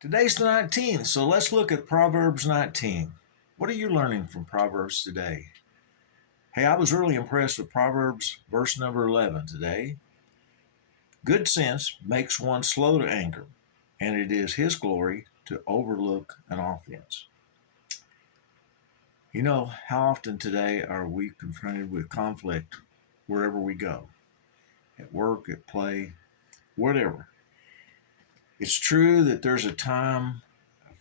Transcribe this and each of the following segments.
Today's the 19th, so let's look at Proverbs 19. What are you learning from Proverbs today? Hey, I was really impressed with Proverbs verse number 11 today. Good sense makes one slow to anger, and it is his glory to overlook an offense. You know, how often today are we confronted with conflict wherever we go? At work, at play, whatever. It's true that there's a time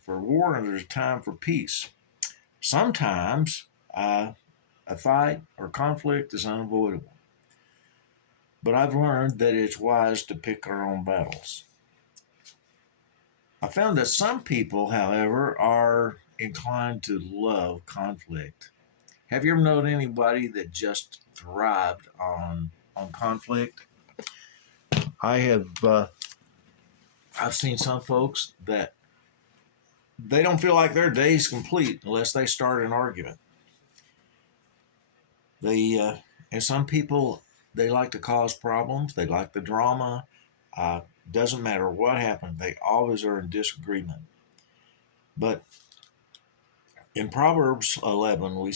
for war and there's a time for peace. Sometimes a fight or conflict is unavoidable, but I've learned that it's wise to pick our own battles. I found that some people, however, are inclined to love conflict. Have you ever known anybody that just thrived on conflict? I have. I've seen some folks that they don't feel like their day's complete unless they start an argument. And some people, they like to cause problems. They like the drama. Uh, doesn't matter what happened, they always are in disagreement. But in Proverbs 11, we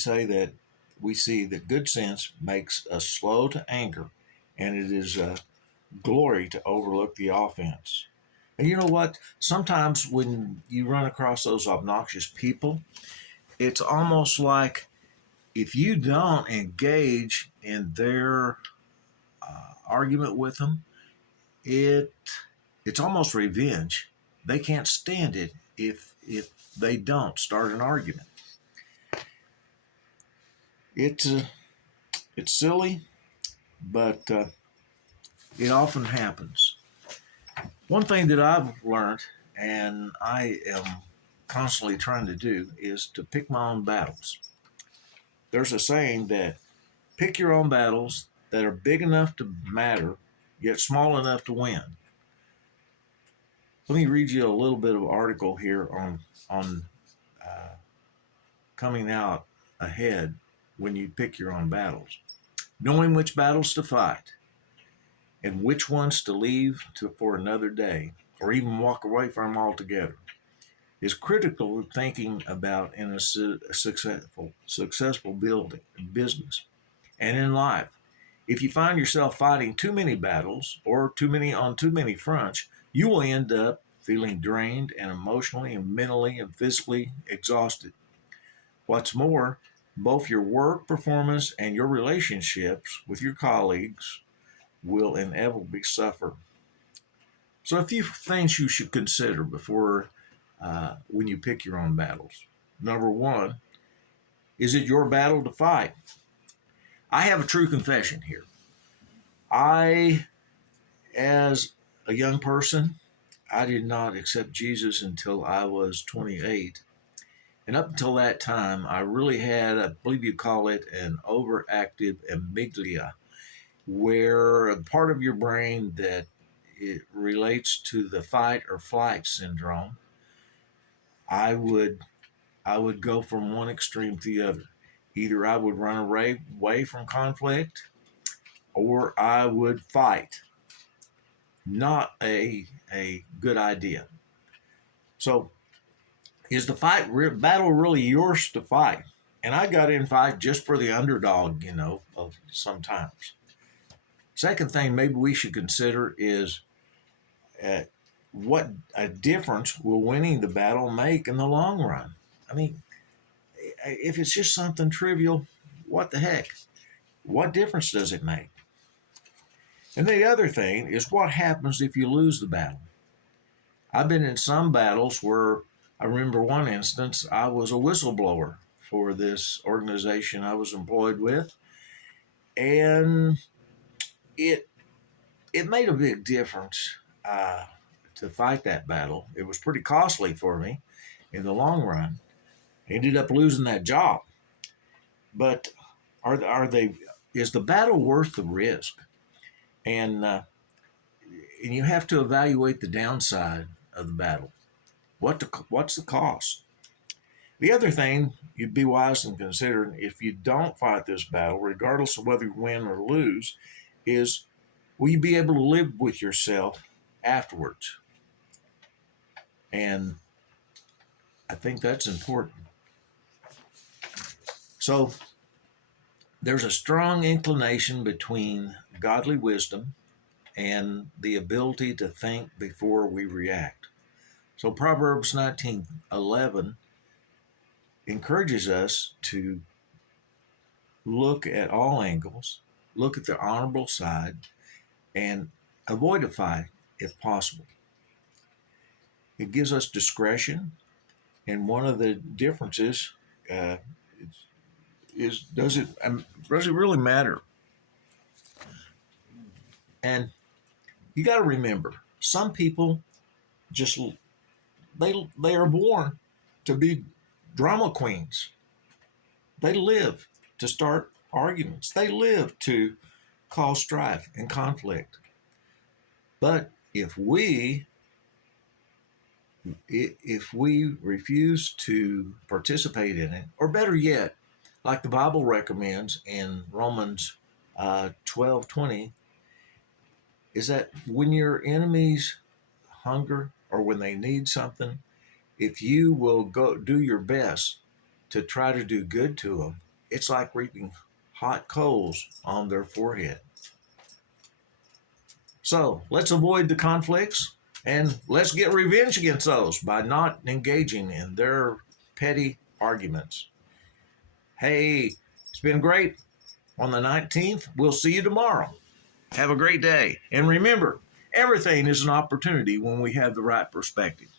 see that good sense makes us slow to anger, and it is a glory to overlook the offense. And you know what? Sometimes when you run across those obnoxious people, it's almost like if you don't engage in their argument with them, it it's almost revenge. They can't stand it if they don't start an argument. It's it's silly, but it often happens. One thing that I've learned, and I am constantly trying to do, is to pick my own battles. There's a saying that pick your own battles that are big enough to matter, yet small enough to win. Let me read you a little bit of an article here on uh, coming out ahead when you pick your own battles. Knowing which battles to fight and which ones to leave for another day or even walk away from altogether is critical to thinking about in a successful building business and in life. If you find yourself fighting too many battles or too many fronts, you will end up feeling drained and emotionally and mentally and physically exhausted. What's more, both your work performance and your relationships with your colleagues will inevitably suffer. So, a few things you should consider before when you pick your own battles. Number one, is it your battle to fight? I have a true confession here. I, as a young person, I did not accept Jesus until I was 28. And up until that time, I really had, I believe you call it, an overactive amygdala, where a part of your brain that it relates to the fight or flight syndrome, I would I would go from one extreme to the other. Either I would run away from conflict or I would fight. Not a good idea. So, is the battle really yours to fight? And I got in fight just for the underdog, of sometimes. Second thing maybe we should consider is uh, what a difference will winning the battle make in the long run? I mean, if it's just something trivial, what the heck? What difference does it make? And the other thing is what happens if you lose the battle? I've been in some battles where I remember one instance, I was a whistleblower for this organization I was employed with, and it it made a big difference to fight that battle. It was pretty costly for me in the long run. I ended up losing that job, but are they? Is the battle worth the risk? And and you have to evaluate the downside of the battle. What's the cost? The other thing you'd be wise in considering if you don't fight this battle, regardless of whether you win or lose, is will you be able to live with yourself afterwards? And I think that's important. So there's a strong inclination between godly wisdom and the ability to think before we react. So Proverbs 19:11 encourages us to look at all angles, look at the honorable side, and avoid a fight if possible. It gives us discretion, and one of the differences uh, is does it really matter? And you got to remember, some people just they are born to be drama queens. They live to start arguments. They live to cause strife and conflict. But if we refuse to participate in it, or better yet, like the Bible recommends in Romans 12:20, is that when your enemies hunger or when they need something, if you will go do your best to try to do good to them, it's like reaping hot coals on their forehead. So let's avoid the conflicts and let's get revenge against those by not engaging in their petty arguments. Hey, it's been great on the 19th. We'll see you tomorrow. Have a great day. And remember, everything is an opportunity when we have the right perspective.